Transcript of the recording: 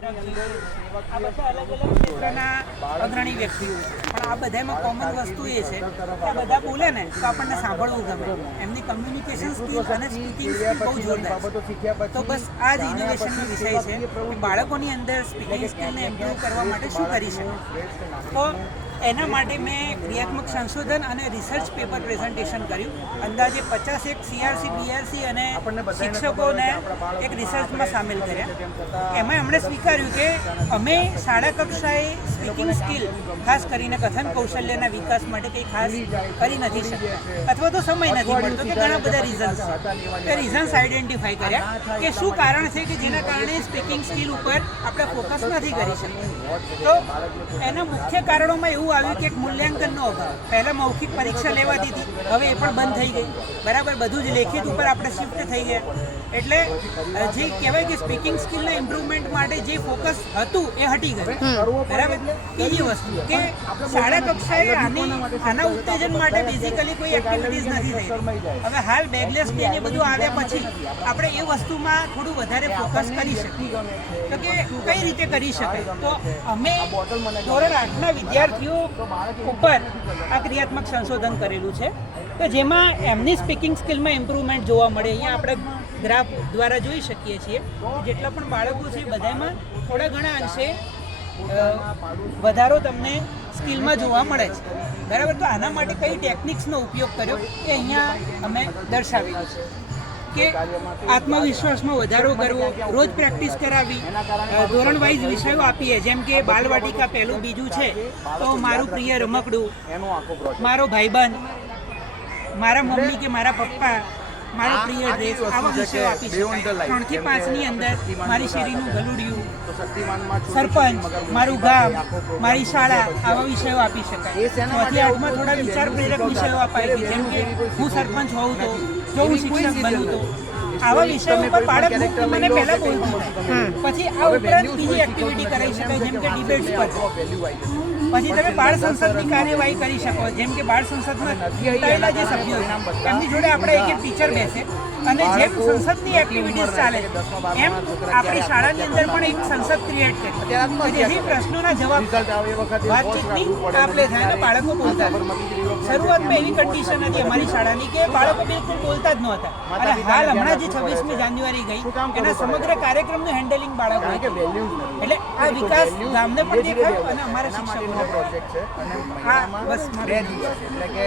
આ બધા અલગ અલગ ક્ષેત્રના અગ્રણી વ્યક્તિઓ પણ આ બધામાં કોમન વસ્તુ એ છે કે આ બધા બોલે ને તો આપણને સાંભળવું ગમે. એમની કમ્યુનિકેશન સ્કિલ અને સ્પીકિંગ સ્કિલ બહુ જોરદાર છે. તો બસ આ જ ઇનોવેશનનો વિષય છે કે બાળકોની અંદર સ્પીકિંગ સ્કિલને ઇમ્પ્રૂવ કરવા માટે શું કરી શકાય. તો એના માટે મેં ક્રિયાત્મક સંશોધન અને રિસર્ચ પેપર પ્રેઝન્ટેશન કર્યું. અંદાજે 50 CRC BRC અને શિક્ષકોને એક રિસર્ચમાં સામેલ કર્યા. એમાં એમણે સ્વીકાર્યું કે અમે શાળા કક્ષાએ સ્પીકિંગ સ્કિલ ખાસ કરીને કથન કૌશલ્યના વિકાસ માટે કંઈ ખાસ કરી નથી શકતા અથવા તો સમય નથી મળતો કે ઘણા બધા રીઝન્સ છે. તે રીઝન્સ આઈડેન્ટિફાઈ કર્યા કે શું કારણ છે કે જેના કારણે સ્પીકિંગ સ્કિલ ઉપર આપણે ફોકસ નથી કરી શકતા. તો એના મુખ્ય કારણોમાં એવું આવ્યું કે એક મૂલ્યાંકનનો અભાવ. પહેલાં મૌખિક પરીક્ષા લેવાતી હતી, હવે એ પણ બંધ થઈ ગઈ. બરાબર, બધું જ લેખિત ઉપર આપણે શિફ્ટ થઈ ગયા. એટલે જે કહેવાય કે સ્પીકિંગ સ્કિલના ઇમ્પ્રુવમેન્ટ માટે જે ફોકસ હતું એ હટી ગયું. બરાબર. બીજી વસ્તુ કે શાળા કક્ષાએ આના ઉત્તેજન માટે બેઝિકલી કોઈ એક્ટિવિટીઝ નથી થઈ. હવે હાલ બેગલેસ ડે ને બધું આવ્યા પછી આપણે એ વસ્તુમાં થોડું વધારે ફોકસ કરી શકીએ. તો કે કઈ રીતે કરી શકાય, તો અમે ધોરણ 8ના વિદ્યાર્થીઓ ઉપર આ ક્રિયાત્મક સંશોધન કરેલું છે કે જેમાં એમની સ્પીકિંગ સ્કિલમાં ઇમ્પ્રુવમેન્ટ જોવા મળે. અહીંયા આપણે ગ્રાફ દ્વારા જોઈ શકીએ છીએ જેટલા પણ બાળકો છે બધામાં થોડા ઘણા અંશે વધારો તમને સ્કિલમાં જોવા મળે છે. બરાબર. તો આના માટે કઈ ટેકનિક્સનો ઉપયોગ કર્યો એ અહીંયા અમે દર્શાવેલું છે કે આત્મવિશ્વાસમાં વધારો કરવો, રોજ પ્રેક્ટિસ કરાવી, ધોરણ વાઇઝ વિષયો આપીએ જેમ કે બાલવાટિકા પહેલું બીજું છે તો મારું પ્રિય રમકડું, મારો ભાઈબંધ, મારા મમ્મી કે મારા પપ્પા, મારો પ્રિય ડ્રેસ, આવા વિષયો આપી શકાય. 3 થી 5ની અંદર મારી શેરીનું ગલુડિયું, સરપંચ, મારું ગામ, મારી શાળા, આવા વિષયો આપી શકાય. 6 થી 8માં થોડા વિચાર પ્રેરક વિષયો અપાય જેમ કે હું સરપંચ હોઉં તો, જો હું શિક્ષક બનું તો, આવા વિષયો ઉપર બાળક મુક્ત મને પહેલા બોલતું થાય. પછી આ ઉપરાંત બીજી એક્ટિવિટી કરાવી શકાય જેમ કે ડિબેટ સ્પર્ધા. પછી તમે બાળ સંસદની કાર્યવાહી કરી શકો જેમ કે બાળ સંસદમાં ચૂંટાયેલા જે સભ્યો છે એમની જોડે આપણે એક ટીચર બેસે અને જેમ સંસદની એક્ટિવિટીઝ ચાલે એમ આપણી શાળાની અંદર પણ એક સંસદ ક્રિએટ કરી જેથી પ્રશ્નોના જવાબ વાતચીતની આપણે થાય ને બાળકો બોલતા. શરૂઆતમાં એવી કન્ડિશન હતી અમારી શાળાની કે બાળકો બિલકુલ બોલતા જ નહોતા અને હાલ હમણાં જે 26મી જાન્યુઆરી ગઈ એના સમગ્ર કાર્યક્રમનું હેન્ડલિંગ બાળકો. એટલે આ વિકાસ ગામને પણ દેખાયો અને અમારા શિક્ષકો. પ્રોજેક્ટ છે અને હા બસ એટલે કે